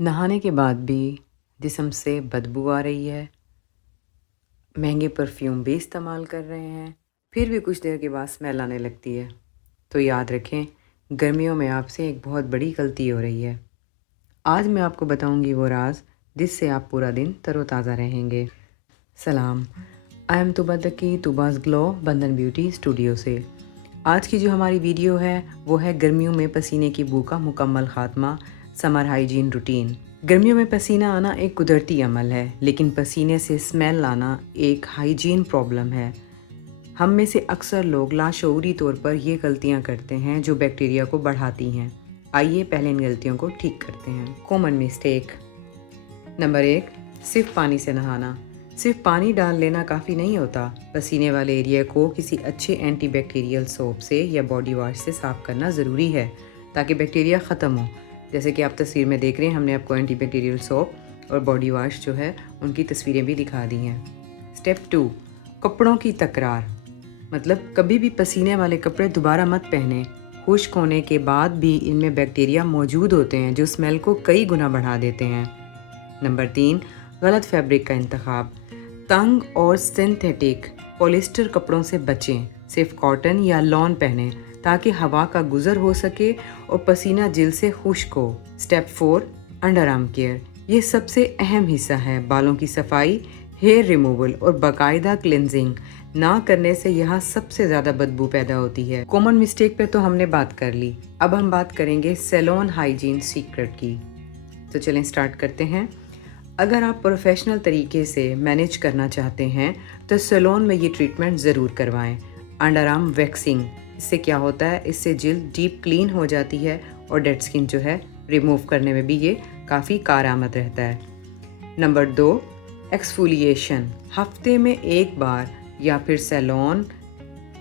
नहाने के बाद भी जिस्म से बदबू आ रही है, महंगे परफ्यूम भी इस्तेमाल कर रहे हैं, फिर भी कुछ देर के बाद स्मेल आने लगती है। तो याद रखें, गर्मियों में आपसे एक बहुत बड़ी गलती हो रही है। आज मैं आपको बताऊंगी वो राज जिससे आप पूरा दिन तरोताज़ा रहेंगे। सलाम, I am तुबा Taqi, Tubas glow बंधन ब्यूटी स्टूडियो से। आज की जो हमारी वीडियो है वो है गर्मियों में पसीने की बू का मुकम्मल खात्मा, समर हाइजीन रूटीन। गर्मियों में पसीना आना एक कुदरती अमल है, लेकिन पसीने से स्मेल आना एक हाइजीन प्रॉब्लम है। हम में से अक्सर लोग लाशऊरी तौर पर ये गलतियां करते हैं जो बैक्टीरिया को बढ़ाती हैं। आइए पहले इन गलतियों को ठीक करते हैं। कॉमन मिस्टेक नंबर 1, सिर्फ पानी से नहाना। सिर्फ पानी डाल लेना काफ़ी नहीं होता। पसीने वाले एरिया को किसी अच्छे एंटीबैक्टीरियल सोप से या बॉडी वॉश से साफ़ करना ज़रूरी है ताकि बैक्टीरिया ख़त्म हो। जैसे कि आप तस्वीर में देख रहे हैं, हमने आपको एंटीबैक्टीरियल सोप और बॉडी वॉश जो है उनकी तस्वीरें भी दिखा दी हैं। स्टेप 2, कपड़ों की तकरार। मतलब कभी भी पसीने वाले कपड़े दोबारा मत पहने। खुश्क होने के बाद भी इनमें बैक्टीरिया मौजूद होते हैं जो स्मेल को कई गुना बढ़ा देते हैं। नंबर 3, गलत फैब्रिक का इंतखाब। तंग और सिंथेटिक पॉलिस्टर कपड़ों से बचें। सिर्फ कॉटन या लॉन पहनें ताकि हवा का गुजर हो सके और पसीना जिल्द से खुश्क हो। Step 4, under arm care. ये सबसे अहम हिस्सा है। बालों की सफाई, हेयर रिमूवल और बाकायदा क्लिनजिंग ना करने से यहाँ सबसे ज़्यादा बदबू पैदा होती है। कॉमन मिस्टेक पे तो हमने बात कर ली, अब हम बात करेंगे सैलून हाइजीन सीक्रेट की। तो चलें स्टार्ट करते हैं। अगर आप प्रोफेशनल तरीके से मैनेज करना चाहते हैं तो सैलून में ये ट्रीटमेंट ज़रूर करवाएं। अंडर आर्म वैक्सिंग, इससे क्या होता है, इससे जिल्द डीप क्लीन हो जाती है और डेड स्किन जो है रिमूव करने में भी ये काफ़ी कारआमद रहता है। Number 2, exfoliation. हफ्ते में एक बार या फिर सैलून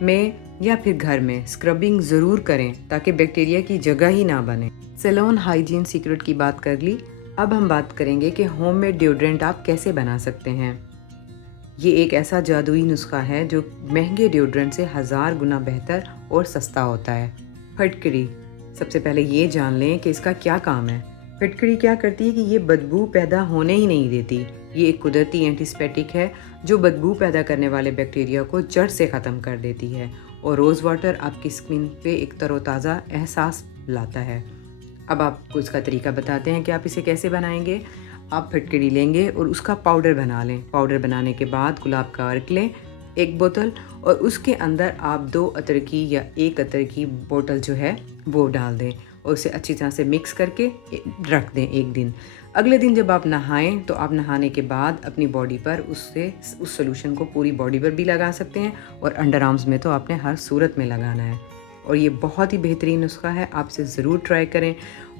में या फिर घर में स्क्रबिंग ज़रूर करें ताकि बैक्टीरिया की जगह ही ना बने। सैलून हाइजीन सीक्रेट की बात कर ली, अब हम बात करेंगे कि होममेड डिओड्रेंट आप कैसे बना सकते हैं। ये एक ऐसा जादुई नुस्खा है जो महंगे डिओड्रेंट से 1000 गुना बेहतर और सस्ता होता है। फटकरी, सबसे पहले ये जान लें कि इसका क्या काम है। फटकरी क्या करती है कि ये बदबू पैदा होने ही नहीं देती। ये एक कुदरती एंटीसेप्टिक है जो बदबू पैदा करने वाले बैक्टीरिया को जड़ से ख़त्म कर देती है और रोज़ वाटर आपकी स्किन पे एक तरोताज़ा एहसास लाता है। अब आपको इसका तरीका बताते हैं कि आप इसे कैसे बनाएंगे। आप फटकरी लेंगे और उसका पाउडर बना लें। पाउडर बनाने के बाद गुलाब का अर्क लें 1 बोतल, और उसके अंदर आप 2 अतर की या 1 अतर की बोतल जो है वो डाल दें और उसे अच्छी तरह से मिक्स करके रख दें 1 दिन। अगले दिन जब आप नहाएं तो आप नहाने के बाद अपनी बॉडी पर उस सोल्यूशन को पूरी बॉडी पर भी लगा सकते हैं और अंडर आर्म्स में तो आपने हर सूरत में लगाना है। और ये बहुत ही बेहतरीन नुस्खा है, आप इसे ज़रूर ट्राई करें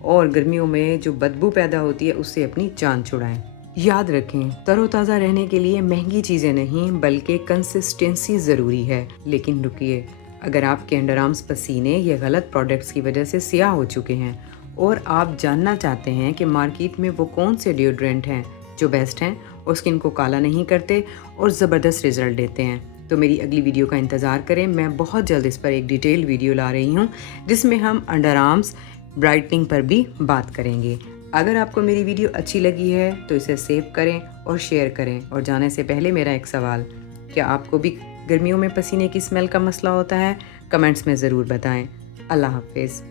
और गर्मियों में जो बदबू पैदा होती है उससे अपनी जान छुड़ाएं। याद रखें, तरोताज़ा रहने के लिए महंगी चीज़ें नहीं बल्कि कंसिस्टेंसी ज़रूरी है। लेकिन रुकिए, अगर आपके अंडर आर्म्स पसीने या गलत प्रोडक्ट्स की वजह से स्याह हो चुके हैं और आप जानना चाहते हैं कि मार्केट में वो कौन से डिओड्रेंट हैं जो बेस्ट हैं और स्किन को काला नहीं करते और ज़बरदस्त रिजल्ट देते हैं, तो मेरी अगली वीडियो का इंतज़ार करें। मैं बहुत जल्द इस पर एक डिटेल वीडियो ला रही हूँ जिसमें हम अंडर आर्म्स ब्राइटनिंग पर भी बात करेंगे। अगर आपको मेरी वीडियो अच्छी लगी है तो इसे सेव करें और शेयर करें। और जाने से पहले मेरा एक सवाल, क्या आपको भी गर्मियों में पसीने की स्मेल का मसला होता है? कमेंट्स में ज़रूर बताएं। अल्लाह हाफिज़।